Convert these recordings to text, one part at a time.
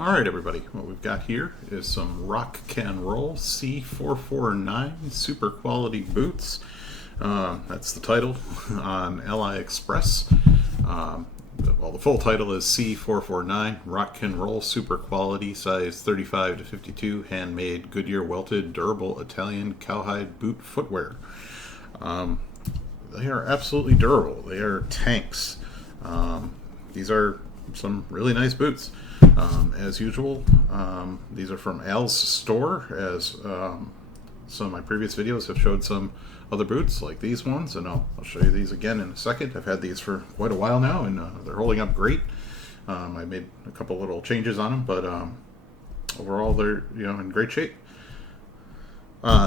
Alright everybody, what we've got here is some Rock Can Roll C449 Super Quality Boots. That's the title on Aliexpress. The full title is C449 Rock Can Roll Super Quality, size 35 to 52, handmade Goodyear welted durable Italian cowhide boot footwear. They are absolutely durable. They are tanks. These are some really nice boots. As usual, these are from Al's store, as some of my previous videos have showed some other boots like these ones, and I'll show you these again in a second. I've had these for quite a while now, and they're holding up great. I made a couple little changes on them, but overall they're in great shape.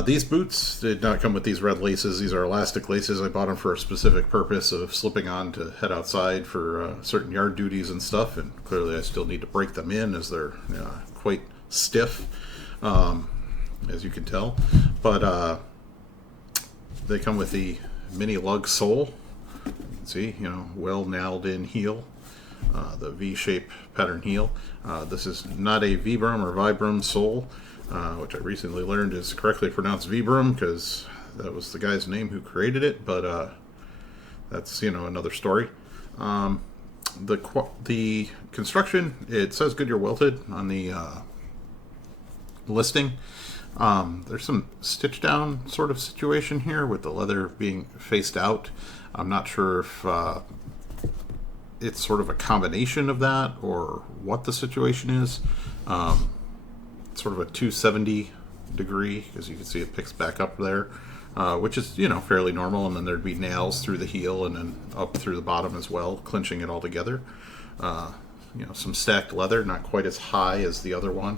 These boots did not come with these red laces. These are elastic laces. I bought them for a specific purpose of slipping on to head outside for certain yard duties and stuff, and clearly I still need to break them in as they're quite stiff, as you can tell. But they come with the mini lug sole. You can see, well nailed in heel. The V-shape pattern heel. This is not a Vibram or Vibram sole, which I recently learned is correctly pronounced Vibram because that was the guy's name who created it, but that's another story. The construction, it says Goodyear welted on the listing. There's some stitch down sort of situation here with the leather being faced out. I'm not sure if it's sort of a combination of that or what the situation is. Sort of a 270 degree, as you can see it picks back up there, which is fairly normal, and then there'd be nails through the heel and then up through the bottom as well, clinching it all together. Some stacked leather, not quite as high as the other one,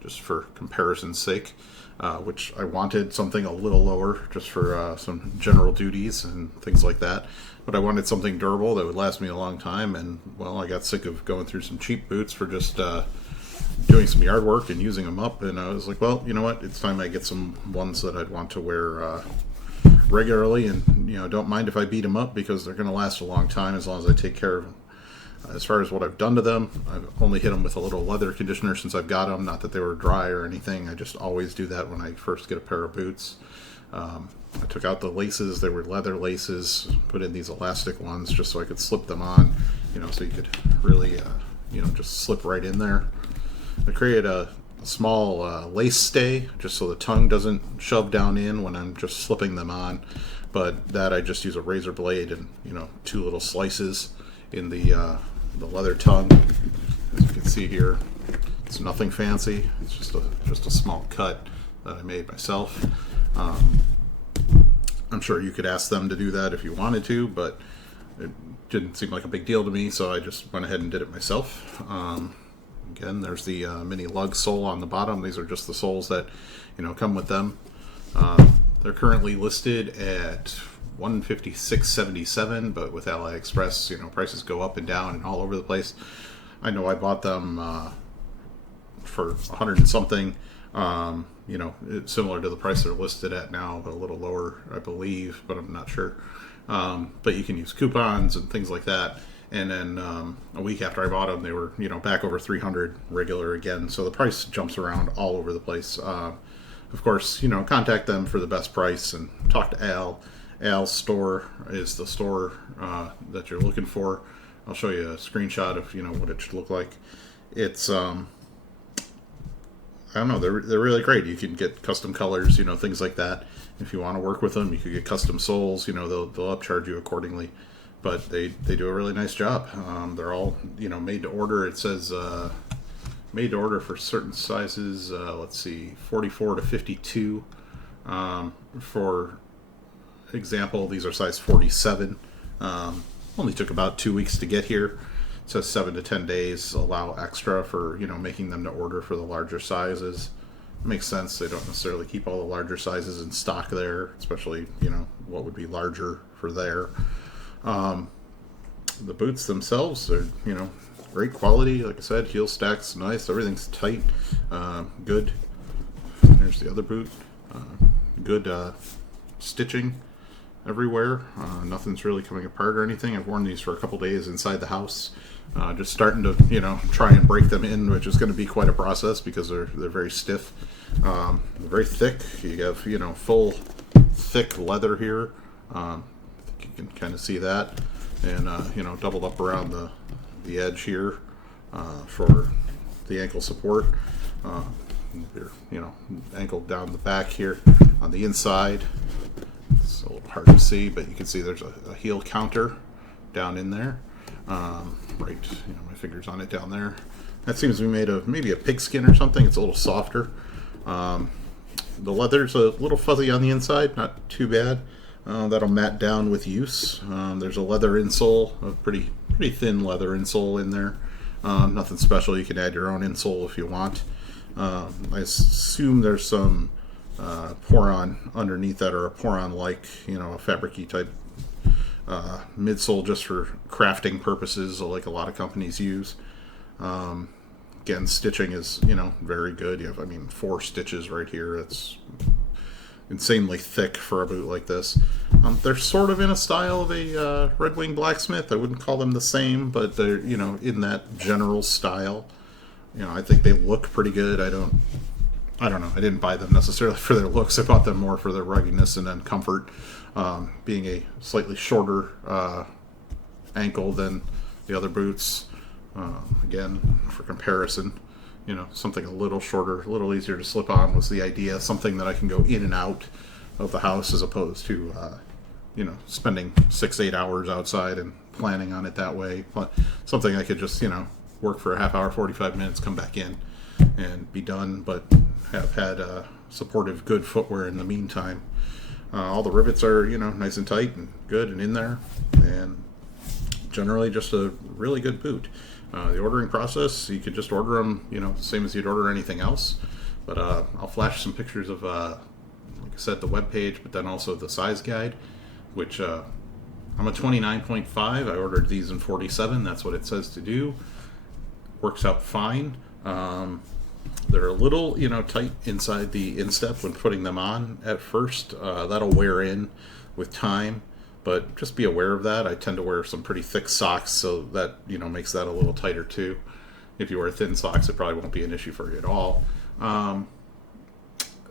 just for comparison's sake, which I wanted something a little lower just for some general duties and things like that. But I wanted something durable that would last me a long time, and well, I got sick of going through some cheap boots for just doing some yard work and using them up, and I was like, well, you know what, it's time I get some ones that I'd want to wear regularly, and don't mind if I beat them up because they're going to last a long time as long as I take care of them. As far as what I've done to them, I've only hit them with a little leather conditioner since I've got them. Not that they were dry or anything. I just always do that when I first get a pair of boots. I took out the laces. They were leather laces. Put in these elastic ones just so I could slip them on, so you could really, just slip right in there. I created a small lace stay just so the tongue doesn't shove down in when I'm just slipping them on. But that I just use a razor blade and, two little slices in the leather tongue. As you can see here, it's nothing fancy. It's just a small cut that I made myself. I'm sure you could ask them to do that if you wanted to, but it didn't seem like a big deal to me, so I just went ahead and did it myself. Again, there's the mini lug sole on the bottom. These are just the soles that come with them. They're currently listed at $156.77, but with Aliexpress, prices go up and down and all over the place. I know I bought them for $100 and something, similar to the price they're listed at now, but a little lower, I believe, but I'm not sure. But you can use coupons and things like that. And then a week after I bought them, they were, back over $300 regular again. So the price jumps around all over the place. Of course, contact them for the best price and talk to Al. Al's store is the store that you're looking for. I'll show you a screenshot of what it should look like. It's I don't know, they're really great. You can get custom colors, things like that. If you want to work with them, you could get custom soles. They'll upcharge you accordingly. But they do a really nice job. They're all made to order. It says made to order for certain sizes. Let's see, 44 to 52. For example, these are size 47. Only took about 2 weeks to get here. It says 7 to 10 days allow extra for making them to order for the larger sizes. Makes sense. They don't necessarily keep all the larger sizes in stock there, especially what would be larger for there. The boots themselves are great quality. Like I said, heel stacks nice. Everything's tight. Good. There's the other boot. Good stitching everywhere. Nothing's really coming apart or anything. I've worn these for a couple days inside the house. Just starting to, try and break them in, which is going to be quite a process because they're very stiff, very thick. You have, full thick leather here. I think you can kind of see that, and doubled up around the edge here for the ankle support. Your, ankle down the back here on the inside. It's a little hard to see, but you can see there's a heel counter down in there. Right, my finger's on it down there. That seems to be made of maybe a pigskin or something. It's a little softer. The leather's a little fuzzy on the inside, not too bad. That'll mat down with use. There's a leather insole, a pretty thin leather insole in there. Nothing special. You can add your own insole if you want. I assume there's some pour-on underneath that, or a pour-on-like, a fabric-y type midsole just for crafting purposes, like a lot of companies use. Again, stitching is, very good. You have, 4 stitches right here. It's insanely thick for a boot like this. They're sort of in a style of a Red Wing Blacksmith. I wouldn't call them the same, but they're, in that general style. I think they look pretty good. I don't know. I didn't buy them necessarily for their looks. I bought them more for their ruggedness and then comfort. Being a slightly shorter ankle than the other boots. Again, for comparison, something a little shorter, a little easier to slip on was the idea. Something that I can go in and out of the house as opposed to, spending 6-8 hours outside and planning on it that way. But something I could just, work for a half hour, 45 minutes, come back in and be done, but have had supportive, good footwear in the meantime. All the rivets are, nice and tight and good and in there, and generally just a really good boot. The ordering process, you could just order them, same as you'd order anything else. But I'll flash some pictures of, like I said, the webpage, but then also the size guide, which I'm a 29.5. I ordered these in 47. That's what it says to do. Works out fine. They're a little, tight inside the instep when putting them on at first. That'll wear in with time, but just be aware of that. I tend to wear some pretty thick socks, so that, makes that a little tighter too. If you wear thin socks, it probably won't be an issue for you at all.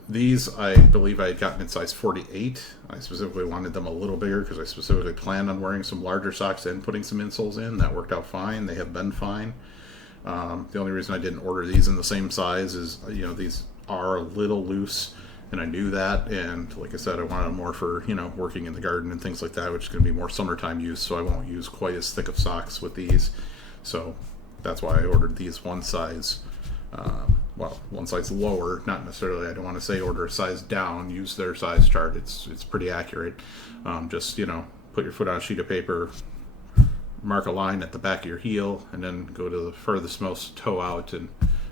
These, I believe I had gotten in size 48. I specifically wanted them a little bigger because I specifically planned on wearing some larger socks and putting some insoles in. That worked out fine. They have been fine. The only reason I didn't order these in the same size is, these are a little loose, and I knew that. And like I said, I wanted them more for, working in the garden and things like that, which is going to be more summertime use, so I won't use quite as thick of socks with these. So that's why I ordered these one size lower. Not necessarily, I don't want to say order a size down, use their size chart. It's pretty accurate. Just, put your foot on a sheet of paper, mark a line at the back of your heel, and then go to the furthest most toe out and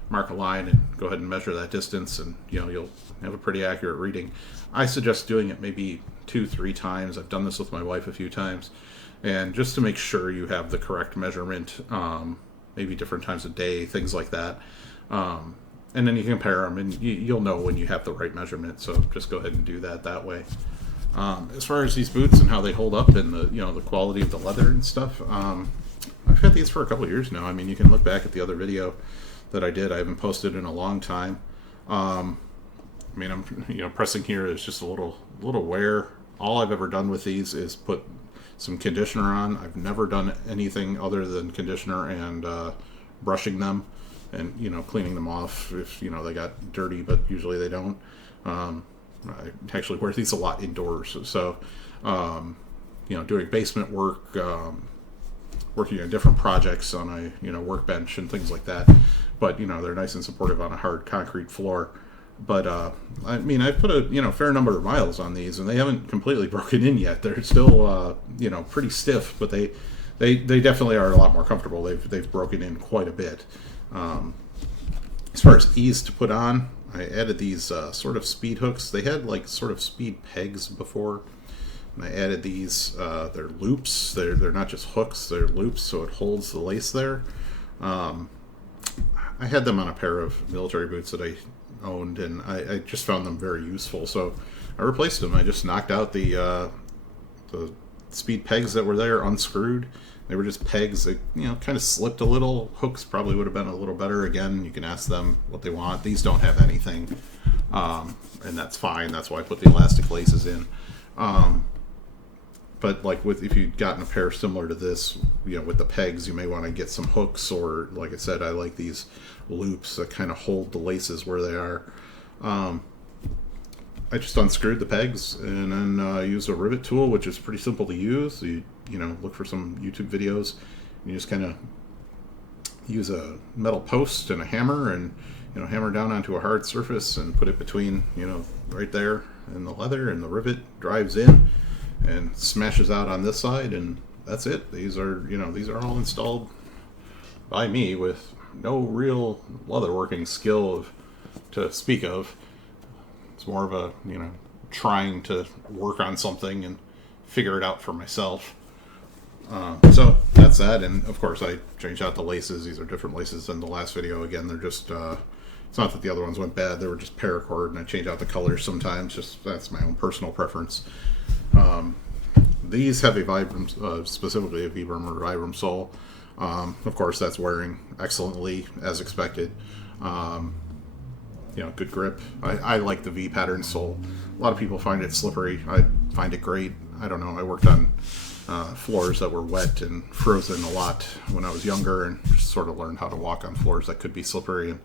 mark a line and go ahead and measure that distance, and you'll have a pretty accurate reading. I suggest doing it maybe 2-3 times. I've done this with my wife a few times, and just to make sure you have the correct measurement, maybe different times of day, things like that, and then you compare them, and you'll know when you have the right measurement. So just go ahead and do that way. As far as these boots and how they hold up and the quality of the leather and stuff, I've had these for a couple of years now. You can look back at the other video that I did. I haven't posted in a long time. I'm pressing here is just a little wear. All I've ever done with these is put some conditioner on. I've never done anything other than conditioner and brushing them and cleaning them off if they got dirty, but usually they don't. I actually wear these a lot indoors, so doing basement work, working on different projects on a workbench and things like that. But they're nice and supportive on a hard concrete floor. But I've put a fair number of miles on these, and they haven't completely broken in yet. They're still pretty stiff, but they definitely are a lot more comfortable. They've broken in quite a bit. As far as ease to put on, I added these sort of speed hooks. They had like sort of speed pegs before, and I added these. They're loops. They're not just hooks. They're loops, so it holds the lace there. I had them on a pair of military boots that I owned, and I just found them very useful. So I replaced them. I just knocked out the speed pegs that were there, unscrewed, They were just pegs that, you know, kind of slipped a little. Hooks probably would have been a little better. Again, you can ask them what they want. These don't have anything, and that's fine. That's why I put the elastic laces in. But like if you'd gotten a pair similar to this, you know, with the pegs, you may want to get some hooks, or like I said, I like these loops that kind of hold the laces where they are. I just unscrewed the pegs and then used a rivet tool, which is pretty simple to use. You know, look for some YouTube videos, and you just kind of use a metal post and a hammer, and you know, hammer down onto a hard surface and put it between, you know, right there in the leather, and the rivet drives in and smashes out on this side, and that's it. These are, you know, these are all installed by me with no real leatherworking skill to speak of. It's more of a, you know, trying to work on something and figure it out for myself. So that's that, and of course I changed out the laces. These are different laces than the last video. Again, they're just, it's not that the other ones went bad, they were just paracord, and I change out the colors sometimes, just that's my own personal preference. These have a Vibram, specifically a Vibram or Vibram sole. Of course, that's wearing excellently as expected. You know, good grip. I like the V pattern sole. A lot of people find it slippery. I find it great. I don't know. I worked on floors that were wet and frozen a lot when I was younger, and just sort of learned how to walk on floors that could be slippery. And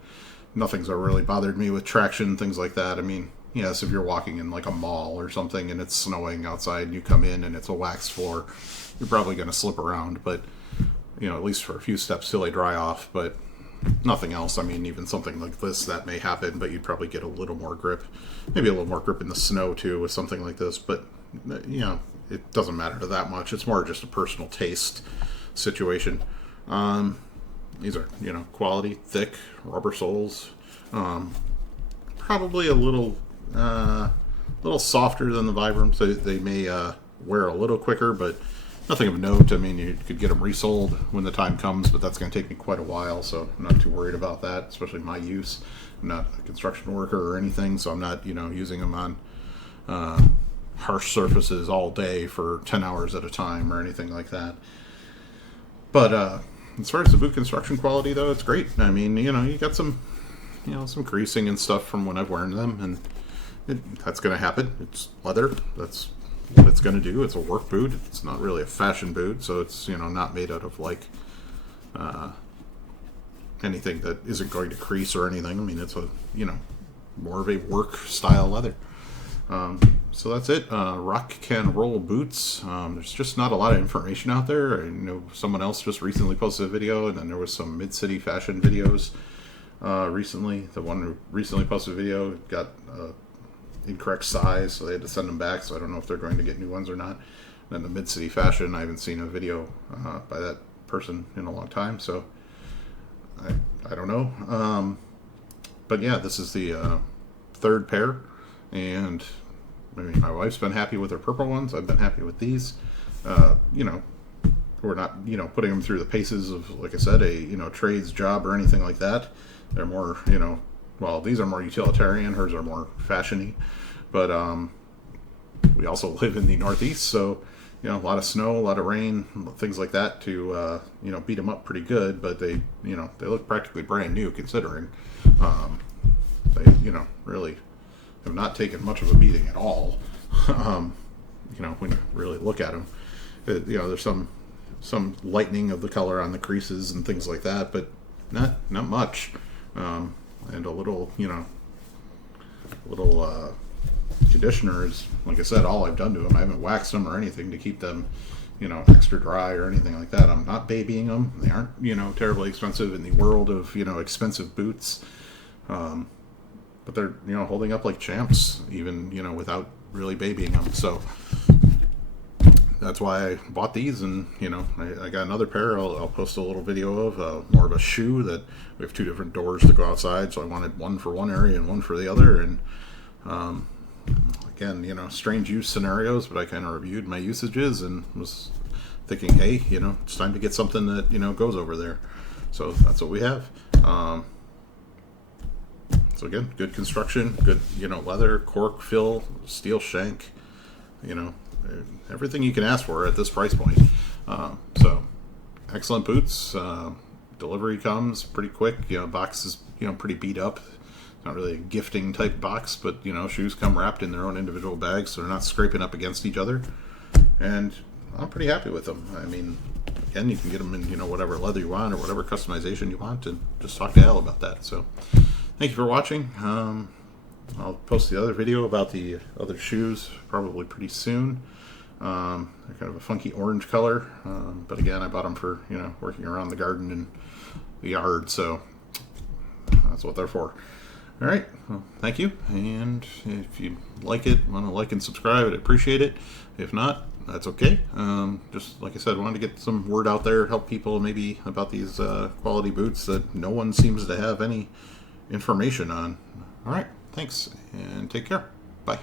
nothing's ever really bothered me with traction, things like that. I mean, yes, if you're walking in like a mall or something and it's snowing outside and you come in and it's a waxed floor, you're probably going to slip around, but you know, at least for a few steps till they dry off, but nothing else. I mean, even something like this, that may happen, but you'd probably get a little more grip, maybe a little more grip in the snow too with something like this, but you know, it doesn't matter that much. It's more just a personal taste situation. These are, you know, quality, thick rubber soles. Probably a little softer than the Vibram, so they may wear a little quicker, but nothing of note. I mean, you could get them resold when the time comes, but that's going to take me quite a while, so I'm not too worried about that, especially my use. I'm not a construction worker or anything, so I'm not, you know, using them on harsh surfaces all day for 10 hours at a time or anything like that. But as far as the boot construction quality, though, it's great. I mean, you know, you got some, you know, some greasing and stuff from when I've worn them, and that's going to happen. It's leather. That's what it's going to do. It's a work boot. It's not really a fashion boot, so it's, you know, not made out of like anything that isn't going to crease or anything. I mean, it's a, you know, more of a work style leather. So that's it. Rock can roll boots. There's just not a lot of information out there. I know someone else just recently posted a video, and then there was some mid-city fashion videos recently. The one who recently posted a video got incorrect size, so they had to send them back, so I don't know if they're going to get new ones or not. And then the mid-city fashion, I haven't seen a video by that person in a long time, so I don't know. But yeah, this is the third pair, and I mean, my wife's been happy with her purple ones. I've been happy with these. You know, we're not, you know, putting them through the paces of, like I said, a, you know, trades job or anything like that. They're more, you know, well, these are more utilitarian. Hers are more fashion-y. But we also live in the Northeast, so, you know, a lot of snow, a lot of rain, things like that to, you know, beat them up pretty good. But they, you know, they look practically brand new considering. They, you know, really have not taken much of a beating at all. You know, when you really look at them, you know, there's some lightening of the color on the creases and things like that, but not much. And a little, you know, conditioner is, like I said, all I've done to them. I haven't waxed them or anything to keep them, you know, extra dry or anything like that. I'm not babying them. They aren't, you know, terribly expensive in the world of, you know, expensive boots. But they're, you know, holding up like champs, even, you know, without really babying them. So that's why I bought these, and, you know, I got another pair I'll post a little video of, more of a shoe that we have two different doors to go outside, so I wanted one for one area and one for the other. And again, you know, strange use scenarios, but I kind of reviewed my usages and was thinking, hey, you know, it's time to get something that, you know, goes over there. So that's what we have. So again, good construction, good, you know, leather, cork, fill, steel shank, you know, everything you can ask for at this price point. So excellent boots. Delivery comes pretty quick. Box is pretty beat up. It's not really a gifting type box, but shoes come wrapped in their own individual bags, so they're not scraping up against each other. And I'm pretty happy with them. I mean, again, you can get them in whatever leather you want or whatever customization you want, and just talk to Al about that. So thank you for watching. I'll post the other video about the other shoes probably pretty soon. They're kind of a funky orange color, but again, I bought them for working around the garden and the yard, so that's what they're for. All right, well, thank you, and if you like it, want to like and subscribe, I'd appreciate it. If not, that's okay. Just like I said, I wanted to get some word out there, help people maybe about these quality boots that no one seems to have any information on. All right, thanks, and take care. Bye.